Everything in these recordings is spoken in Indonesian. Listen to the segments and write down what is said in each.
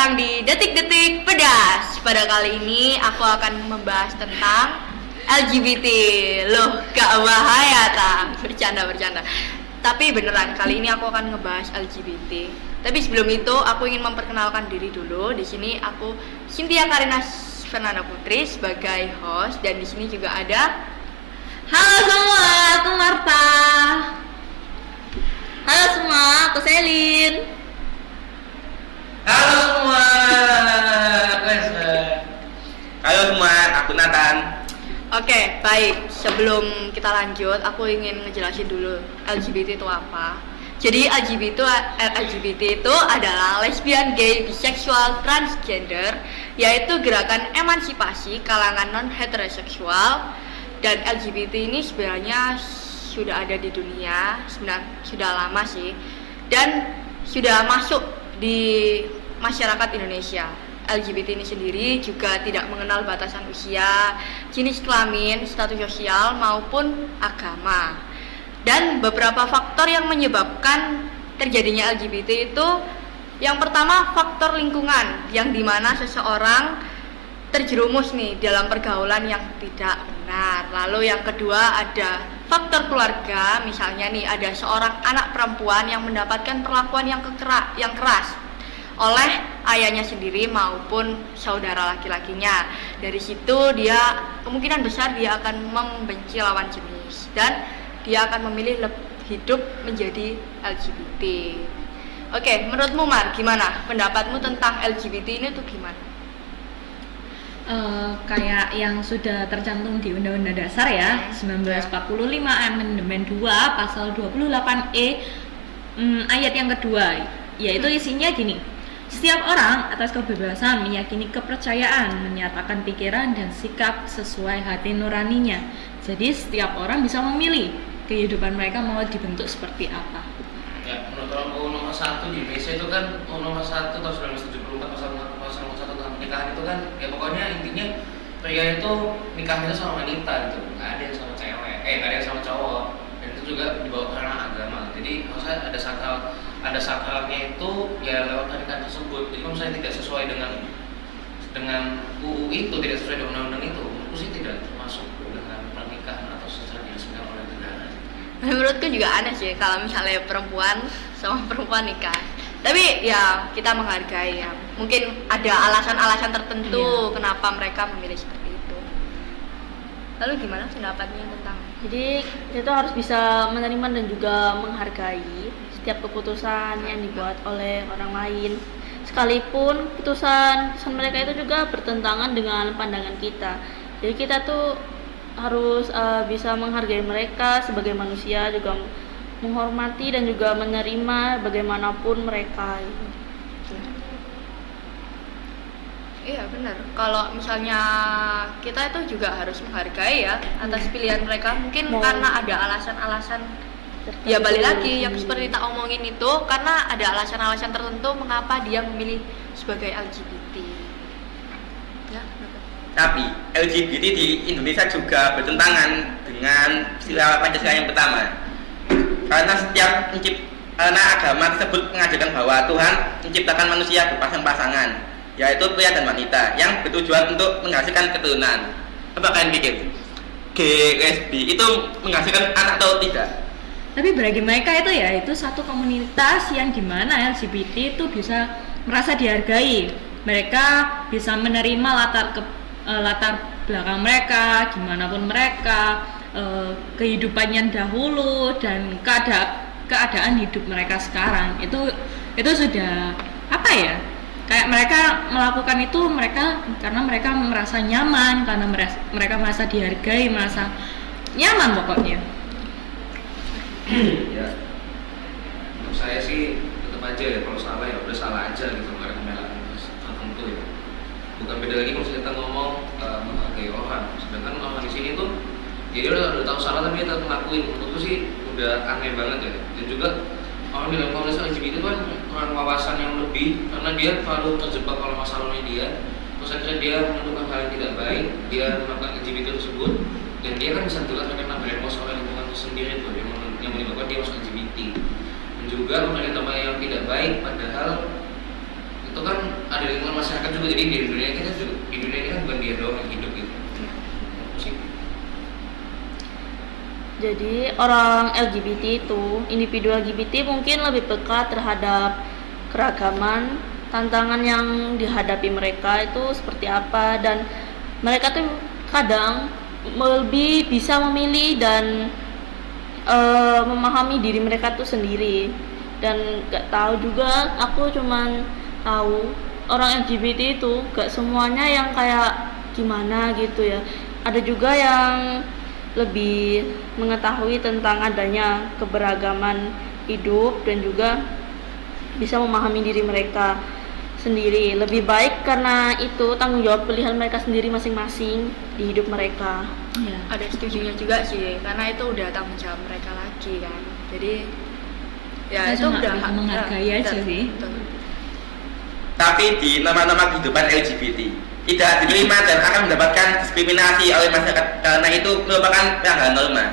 datang di Detik-Detik Pedas. Pada kali ini aku akan membahas tentang LGBT. Loh, gak bahaya tak? Bercanda. Tapi beneran, kali ini aku akan ngebahas LGBT. Tapi sebelum itu, aku ingin memperkenalkan diri dulu. Di sini aku Cynthia Karina Fernanda Putri sebagai host, dan di sini juga ada. Halo semua, aku Marta. Halo semua, aku Selin. Halo semua, aku Esa. Halo semua, aku Nathan. Oke, baik. Sebelum kita lanjut, aku ingin ngejelasin dulu LGBT itu apa. Jadi LGBT itu adalah lesbian, gay, bisexual, transgender, yaitu gerakan emansipasi kalangan non-heteroseksual. Dan LGBT ini sebenarnya sudah ada di dunia, sudah lama sih, dan sudah masuk di masyarakat Indonesia. LGBT ini sendiri juga tidak mengenal batasan usia, jenis kelamin, status sosial maupun agama. Dan beberapa faktor yang menyebabkan terjadinya LGBT itu, yang pertama faktor lingkungan, yang dimana seseorang terjerumus nih dalam pergaulan yang tidak benar. Lalu yang kedua ada faktor keluarga, misalnya nih ada seorang anak perempuan yang mendapatkan perlakuan yang keras oleh ayahnya sendiri maupun saudara laki-lakinya. Dari situ dia kemungkinan besar dia akan membenci lawan jenis dan dia akan memilih hidup menjadi LGBT. Oke, menurutmu Mar, gimana pendapatmu tentang LGBT ini tuh gimana? Kayak yang sudah tercantum di Undang-Undang Dasar ya, 1945 Amandemen 2 pasal 28E ayat yang kedua, yaitu isinya gini. Setiap orang atas kebebasan meyakini kepercayaan, menyatakan pikiran dan sikap sesuai hati nuraninya. Jadi setiap orang bisa memilih kehidupan mereka mau dibentuk seperti apa. Ya, menurut aku nomor 1 di Indonesia itu kan nomor 1 tahun 1974 pasal 1 tentang pernikahan itu kan ya pokoknya intinya pria itu nikahnya sama wanita gitu, nggak ada yang sama cewek, nggak ada yang sama cowok, dan itu juga dibawa karena agama. Jadi maksudnya ada sakralnya itu ya lewat pernikahan tersebut. Jadi kalau misalnya tidak sesuai dengan UU itu, tidak sesuai dengan undang-undang itu, menurutku sih tidak termasuk dengan pernikahan atau secara diresmikan oleh negara. Menurutku juga aneh sih kalau misalnya perempuan sama perempuan nikah. Tapi ya kita menghargai ya. Mungkin ada alasan-alasan tertentu kenapa mereka memilih seperti itu. Lalu gimana pendapatnya tentang? Jadi kita tuh harus bisa menerima dan juga menghargai setiap keputusan yang dibuat oleh orang lain. Sekalipun keputusan mereka itu juga bertentangan dengan pandangan kita. Jadi kita tuh harus bisa menghargai mereka sebagai manusia, juga menghormati dan juga menerima bagaimanapun mereka. Iya benar. Kalau misalnya kita itu juga harus menghargai ya atas pilihan mereka. Mungkin karena ada alasan-alasan. Ya balik lagi yang seperti tak omongin itu, karena ada alasan-alasan tertentu mengapa dia memilih sebagai LGBT. Ya. Tapi LGBT di Indonesia juga bertentangan dengan sila Pancasila yang pertama. Karena agama tersebut mengajarkan bahwa Tuhan menciptakan manusia berpasang-pasangan, yaitu pria dan wanita, yang bertujuan untuk menghasilkan keturunan. Apa kalian pikir? Gay, lesbi itu menghasilkan anak atau tidak? Tapi bagi mereka itu satu komunitas yang dimana LGBT itu bisa merasa dihargai. Mereka bisa menerima latar belakang mereka, gimana pun mereka, kehidupannya dahulu dan keadaan hidup mereka sekarang. Itu sudah apa ya? Kayak mereka melakukan itu karena mereka merasa nyaman, karena mereka merasa dihargai, merasa nyaman pokoknya. Ya, menurut saya sih tetap aja ya, kalau salah ya udah salah aja gitu, nggak ada pembelaan tertentu ya. Bukan beda lagi kalau kita ngomong menghargai orang, sedangkan orang di sini tuh dia udah tahu salah tapi dia tetap ngelakuin. Menurutku sih udah aneh banget ya. Dan juga orang di dalam komunitas LGBT itu kan kurang wawasan yang lebih, karena dia terlalu terjebak oleh masa lalunya dia. Terus akhirnya dia menentukan hal yang tidak baik, dia melakukan LGBT tersebut, dan dia kan bisa jelas karena brainwash oleh lingkungan itu sendiri tuh, yang menyebabkan dia masuk LGBT. Dan juga melakukan tempat yang tidak baik, padahal itu kan ada lingkungan masyarakat juga, jadi di dunia kita juga, di dunia ini kan bukan dia doang yang hidup gitu. Sih. Jadi orang LGBT itu, individu LGBT mungkin lebih peka terhadap keragaman, tantangan yang dihadapi mereka itu seperti apa, dan mereka tuh kadang lebih bisa memilih dan memahami diri mereka tuh sendiri. Dan gak tahu juga, aku cuman tahu orang LGBT itu gak semuanya yang kayak gimana gitu ya. Ada juga yang lebih mengetahui tentang adanya keberagaman hidup dan juga bisa memahami diri mereka sendiri lebih baik, karena itu tanggung jawab pilihan mereka sendiri masing-masing di hidup mereka. Iya. Ada setujunya juga sih, karena itu udah tanggung jawab mereka lagi kan. Jadi ya Kita itu cuma udah lebih menghargai ya, aja sih. betul. Tapi di norma-norma kehidupan LGBT tidak diterima dan akan mendapatkan diskriminasi oleh masyarakat karena itu merupakan pelanggaran norma.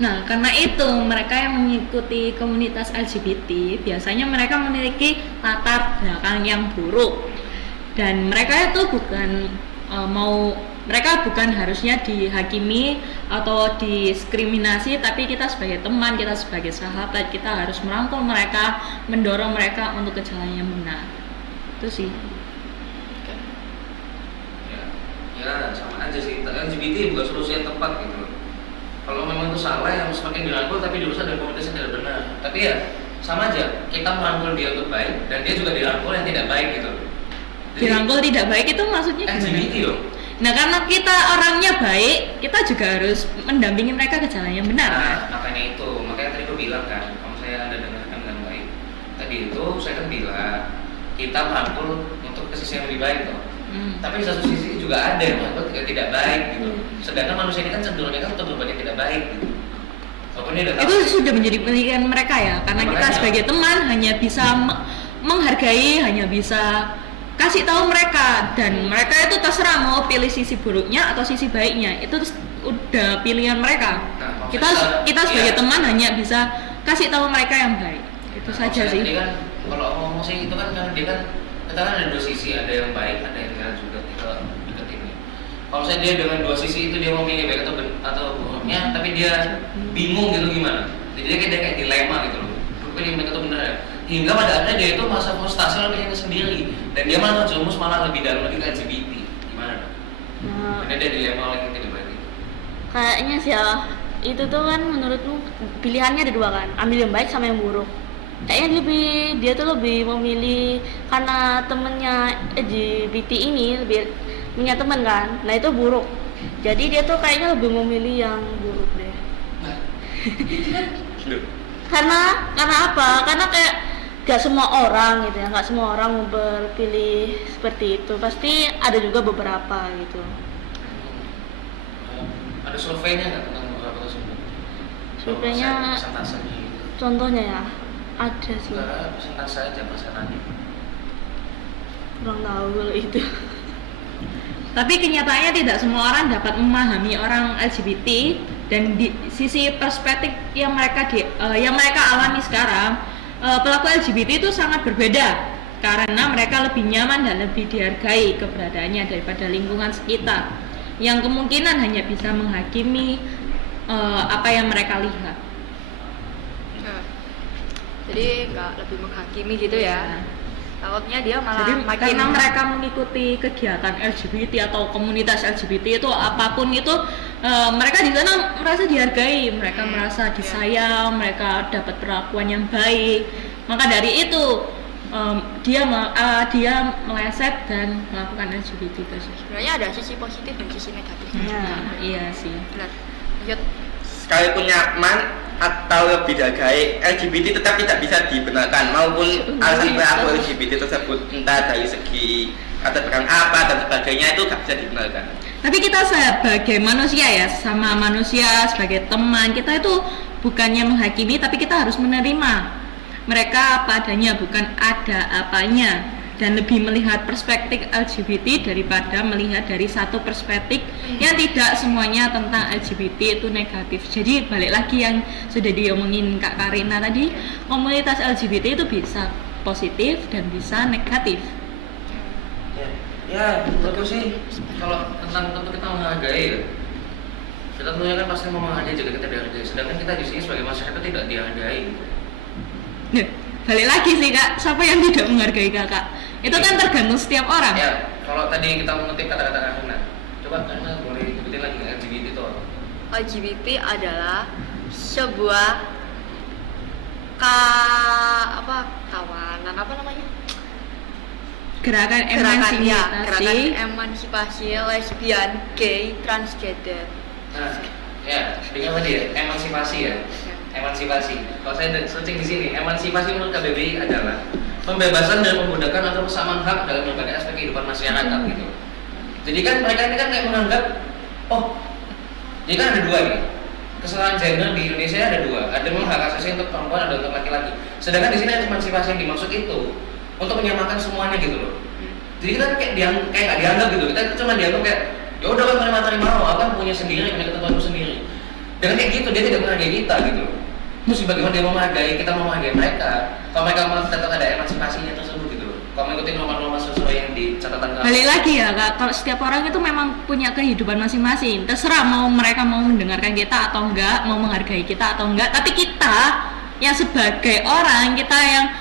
Nah, karena itu mereka yang mengikuti komunitas LGBT biasanya mereka memiliki latar belakang yang buruk, dan mereka itu bukan mereka bukan harusnya dihakimi atau diskriminasi, tapi kita sebagai teman, kita sebagai sahabat, kita harus merangkul mereka, mendorong mereka untuk ke jalan yang benar. Itu sih. Ya sama aja sih, LGBT bukan solusi yang tepat gitu loh. Kalau memang itu salah, yang semakin dirangkul tapi diurus dan komunitasnya tidak benar. Tapi ya sama aja, kita merangkul dia untuk baik dan dia juga dirangkul yang tidak baik gitu loh. Jadi, Dirangkul tidak baik itu maksudnya LGBT gimana? dong. Nah, karena kita orangnya baik, kita juga harus mendampingi mereka ke jalan yang benar. Nah, Kan? makanya tadi gue bilang kan, kalau saya Anda dengarkan dengan baik. Tadi itu saya kan bilang kita merangkul untuk ke sisi yang lebih baik toh. Tapi di satu sisi juga ada yang merangkul tidak baik gitu. Sedangkan manusia ini kan cenderungnya kan untuk berbuat yang tidak baik gitu. Walaupun dia udah tahu. Itu sudah menjadi pilihan mereka ya, karena kita Makanya. sebagai teman hanya bisa menghargai, hanya bisa kasih tahu mereka, dan mereka itu terserah mau pilih sisi buruknya atau sisi baiknya, itu udah pilihan mereka. Nah, Kita sebagai iya. teman hanya bisa kasih tahu mereka yang baik, itu saja Maksudnya sih. Dia kan, kalau ngomong sih itu kan karena dia kan kita kan ada dua sisi, ada yang baik, ada yang jahat juga kita dekat ini. Kalau saya dia dengan dua sisi itu dia mau milih baik atau buruknya, tapi dia bingung gitu gimana. Jadi dia kayak dilema gitu loh. Pilih baik atau benar ya. Hingga pada akhirnya dia itu merasa frustasi oleh dirinya sendiri dan dia malah terjerumus malah lebih dalam lagi ke LGBT. Gimana dong? Nah, Karena dia dilema oleh yang tidak baik. kayaknya sih ya, itu tuh kan menurutmu pilihannya ada dua kan, ambil yang baik sama yang buruk. Kayaknya dia tuh lebih memilih karena temennya LGBT ini lebih punya teman kan, nah itu buruk. Jadi dia tuh kayaknya lebih memilih yang buruk deh. Karena apa? Karena kayak gak semua orang gitu ya, gak semua orang berpilih seperti itu. Pasti ada juga beberapa gitu. Ada surveinya nggak tentang beberapa tersebut? Surveinya, Persentasenya gitu. contohnya ya, ada sih. Enggak, persentase aja persenannya. Kurang tahu kalau itu. Tapi kenyataannya tidak semua orang dapat memahami orang LGBT, dan di sisi perspektif yang mereka alami sekarang, pelaku LGBT itu sangat berbeda karena mereka lebih nyaman dan lebih dihargai keberadaannya daripada lingkungan sekitar yang kemungkinan hanya bisa menghakimi apa yang mereka lihat. Nah, jadi nggak lebih menghakimi gitu ya. Takutnya dia malah Jadi makin karena mereka mengikuti kegiatan LGBT atau komunitas LGBT itu apapun itu, mereka di sana merasa dihargai, mereka merasa disayang, mereka dapat perlakuan yang baik. Maka dari itu dia meleset dan melakukan LGBT tersebut. sebenarnya ada sisi positif dan sisi negatifnya. Iya sih. Benar. Lanjut. Sekalipun nyaman atau lebih dihargai, LGBT tetap tidak bisa dibenarkan maupun alasan pelaku LGBT tersebut entah dari segi latar belakang apa dan sebagainya itu gak bisa dibenarkan. Tapi kita sebagai manusia ya, sama manusia sebagai teman, kita itu bukannya menghakimi, tapi kita harus menerima mereka apa adanya, bukan ada apanya, dan lebih melihat perspektif LGBT daripada melihat dari satu perspektif yang tidak semuanya tentang LGBT itu negatif. Jadi balik lagi yang sudah diomongin Kak Karina tadi, komunitas LGBT itu bisa positif dan bisa negatif. Ya, menurutku sih kalau tentang tentu kita menghargai ya. Kita tentunya kan pasti mau menghargai juga kita dihargai. Sedangkan kita di sini sebagai masyarakat tidak dihargai. Nah, balik lagi sih kak, siapa yang tidak menghargai kakak? Itu kan tergantung setiap orang. Ya, kalau tadi kita mengutip kata-kata Karina, coba Karina boleh ikutin lagi LGBT itu apa? LGBT adalah sebuah kawanan apa namanya? Gerakan Gerakan emansipasi. emansipasi lesbian, gay, transgender. Nah, ya, dengan tadi ya, emansipasi ya. Emansipasi. Kalau saya searching di sini, emansipasi menurut KBBI adalah pembebasan dan memudahkan atau persamaan hak dalam berbagai aspek kehidupan masyarakat gitu. Jadi kan mereka ini kan kayak menganggap, oh, jadi kan ada dua nih. Kesetaraan gender di Indonesia ada dua. Ada memang hak asasi untuk perempuan, ada untuk laki-laki. Sedangkan di sini emansipasi yang dimaksud itu untuk menyamakan semuanya gitu loh. Jadi kita kayak nggak dianggap gitu. Kita cuma dianggap kayak ya udah kan terima lo, kan punya sendiri, punya ketentuanmu sendiri. Dengan kayak gitu dia tidak menghargai kita gitu loh. Terus bagaimana dia mau menghargai kita, mau menghargai mereka? Kalau mereka mau tetap ada emansipasinya tersebut gitu loh. Kalau mengikuti norma-norma sesuai yang di catatan kami. Balik lagi ya kak, kalau setiap orang itu memang punya kehidupan masing-masing. Terserah mau mereka mau mendengarkan kita atau enggak, mau menghargai kita atau enggak. Tapi kita yang sebagai orang, kita yang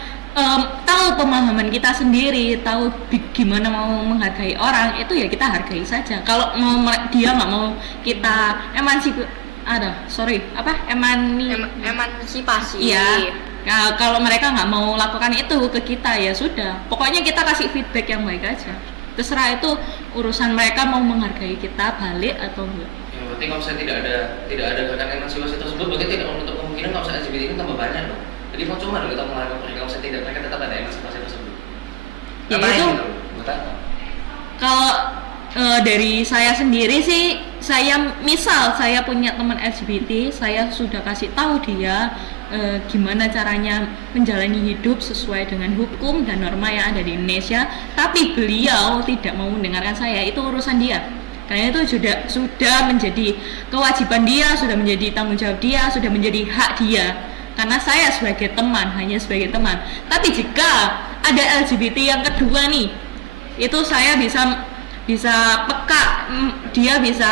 tahu pemahaman kita sendiri, tahu gimana mau menghargai orang, itu ya kita hargai saja. Kalau mau dia nggak mau kita Emansipasi. Iya. Nah, kalau mereka nggak mau lakukan itu ke kita ya sudah. Pokoknya kita kasih feedback yang baik aja. Terserah itu urusan mereka mau menghargai kita balik atau enggak. Ya, berarti kalau saya tidak ada gerakan emansipasi tersebut, berarti tidak menutup kemungkinan kalau saya LGBT ini tambah banyak loh. Jadi mau cuma dong kita menghargai mereka, kalau saya tidak, mereka tetap ada emansipasi tersebut. Ya, Ngapain itu gitu? Buat apa? kalau dari saya sendiri sih, misal saya punya teman LGBT, saya sudah kasih tahu dia gimana caranya menjalani hidup sesuai dengan hukum dan norma yang ada di Indonesia, tapi beliau tidak mau mendengarkan saya, itu urusan dia. Karena itu sudah menjadi kewajiban dia, sudah menjadi tanggung jawab dia, sudah menjadi hak dia. Karena saya sebagai teman, hanya sebagai teman. Tapi jika ada LGBT yang kedua nih, itu saya bisa peka, dia bisa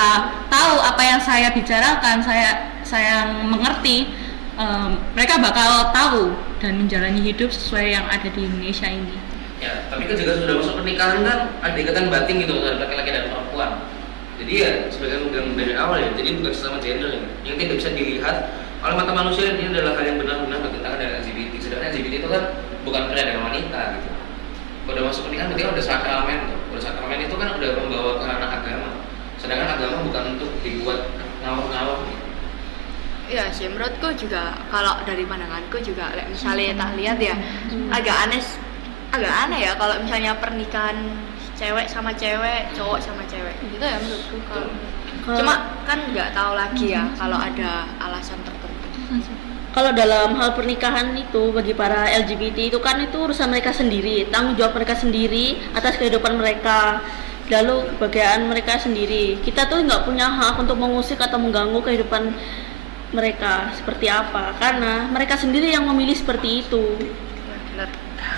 tahu apa yang saya bicarakan, saya mengerti, mereka bakal tahu dan menjalani hidup sesuai yang ada di Indonesia ini. Ya, tapi kan juga sudah masuk pernikahan kan ada ikatan batin gitu antara laki-laki dan perempuan. Jadi ya sebagai yang dari awal ya, jadi bukan sesama gender ya, yang tidak bisa dilihat oleh mata manusia. Ini adalah hal yang benar-benar bertentangan dengan LGBT. Sedangkan LGBT itu kan bukan pria dan wanita gitu. Kalau udah masuk pernikahan berarti kan udah sakramen tuh. Udah sakramen itu kan udah membawa ke ranah agama. Sedangkan agama bukan untuk dibuat ngawur-ngawur gitu. Ya sih, menurutku juga kalau dari pandanganku juga misalnya tak lihat ya agak aneh ya kalau misalnya pernikahan cewek sama cewek, cowok sama cewek gitu ya menurutku. Cuma kan nggak tahu lagi ya kalau ada alasan tertentu. Kalau dalam hal pernikahan itu bagi para LGBT itu kan itu urusan mereka sendiri, tanggung jawab mereka sendiri atas kehidupan mereka, lalu kebahagiaan mereka sendiri. Kita tuh nggak punya hak untuk mengusik atau mengganggu kehidupan mereka seperti apa, karena mereka sendiri yang memilih seperti itu. Benar.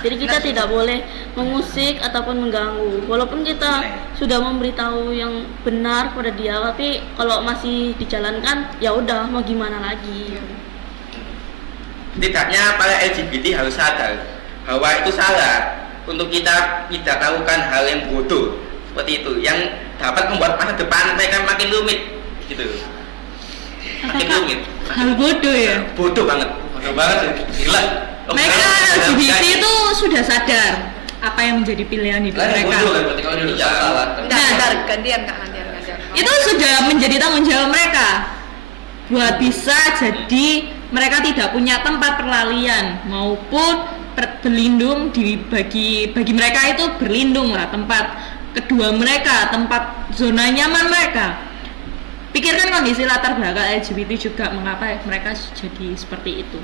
Jadi kita tidak boleh mengusik ataupun mengganggu. Walaupun kita sudah memberitahu yang benar kepada dia, tapi kalau masih dijalankan ya udah mau gimana lagi. Tidaknya para LGBT harus sadar bahwa itu salah untuk kita tidak lakukan hal yang bodoh seperti itu, yang dapat membuat masa depan mereka makin rumit gitu. Makin rumit. Hal bodoh ya? Bodoh banget gila. Mereka LGBT itu sudah sadar apa yang menjadi pilihan hidup Lah mereka. bodoh kan berarti kalau dia udah salah. Bentar, gantian Kak, gantian. Itu sudah menjadi tanggung jawab mereka buat bisa jadi mereka tidak punya tempat perlalian maupun berlindung bagi mereka itu berlindung lah tempat kedua mereka, tempat zona nyaman mereka. Pikirkan kondisi latar belakang LGBT juga mengapa mereka jadi seperti itu.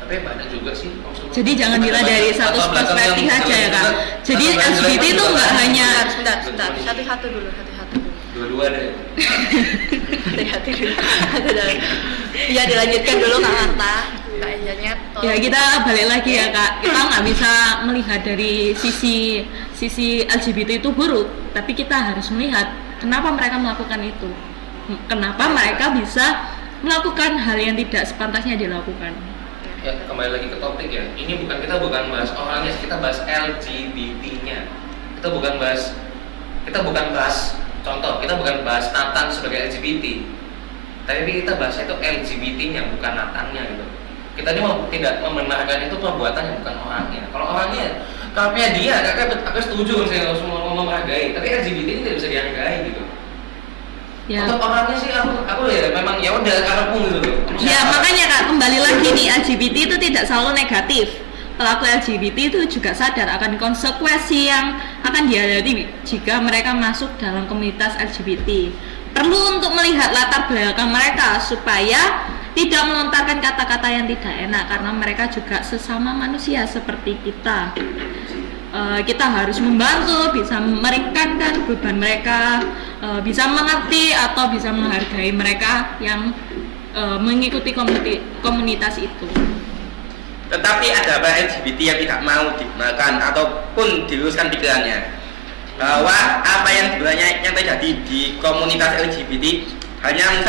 Tapi banyak juga sih. Jadi jangan dilihat dari satu perspektif aja ya Kak. Jadi LGBT itu nggak hanya Sebentar, satu-satu dulu. Dua-dua deh. Hati-hati dulu. Ya dilanjutkan dulu Kak Marta. Kak Ejanya. Ya kita balik lagi ya Kak, kita nggak bisa melihat dari sisi LGBT itu buruk, tapi kita harus melihat kenapa mereka melakukan itu, kenapa mereka bisa melakukan hal yang tidak sepantasnya dilakukan. Ya, kembali lagi ke topik ya. Ini kita bukan bahas orangnya, kita bahas LGBT-nya. Kita bukan bahas contoh, kita bukan bahas Nathan sebagai LGBT. Tapi kita bahas itu LGBT-nya, bukan Nathannya gitu. Kita ini tidak membenarkan itu perbuatannya, bukan orangnya. Kalau orangnya, karena dia, aku setuju saya semua mau menghargai. Tapi LGBT ini tidak bisa dihargai gitu. Ya. Untuk orangnya sih aku ya memang ya udah karepmu gitu loh. Ya makanya Kak, kembali lagi nih, LGBT itu tidak selalu negatif. Pelaku LGBT itu juga sadar akan konsekuensi yang akan dihadapi jika mereka masuk dalam komunitas LGBT. Perlu untuk melihat latar belakang mereka supaya tidak melontarkan kata-kata yang tidak enak, karena mereka juga sesama manusia seperti kita. Kita harus membantu, bisa meringankan beban mereka, bisa mengerti atau bisa menghargai mereka yang mengikuti komunitas itu. Tetapi ada beberapa LGBT yang tidak mau dibenarkan ataupun diluruskan pikirannya bahwa apa yang sebenarnya yang terjadi di komunitas LGBT hanya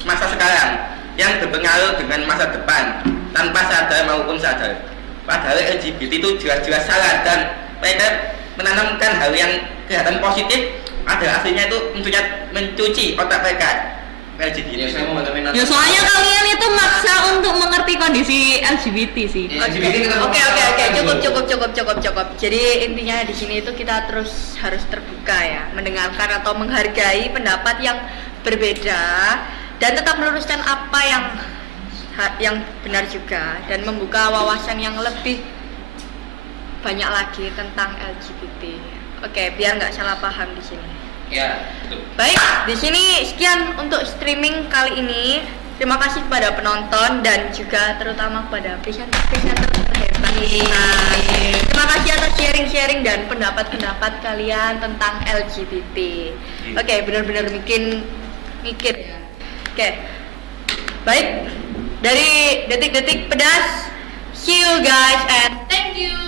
masa sekarang yang berpengaruh dengan masa depan tanpa sadar maupun sadar. Padahal LGBT itu jelas-jelas salah dan mereka menanamkan hal yang kelihatan positif, ada aslinya itu tentunya mencuci otak mereka. LGBT. Ya saya mau bantuin Nathan. Ya soalnya kalian itu maksa untuk mengerti kondisi LGBT sih. Ya, LGBT kita Oke, ngomong cukup. Jadi intinya di sini itu kita terus harus terbuka ya, mendengarkan atau menghargai pendapat yang berbeda dan tetap meluruskan apa yang benar juga dan membuka wawasan yang lebih banyak lagi tentang LGBT. Oke, biar nggak salah paham di sini. Ya, betul. Baik, di sini sekian untuk streaming kali ini. Terima kasih kepada penonton dan juga terutama kepada presenter terhebat. Terima kasih atas sharing-sharing dan pendapat-pendapat kalian tentang LGBT. Oke, benar-benar mikir ya. Oke. Baik, dari detik-detik pedas. See you guys and thank you.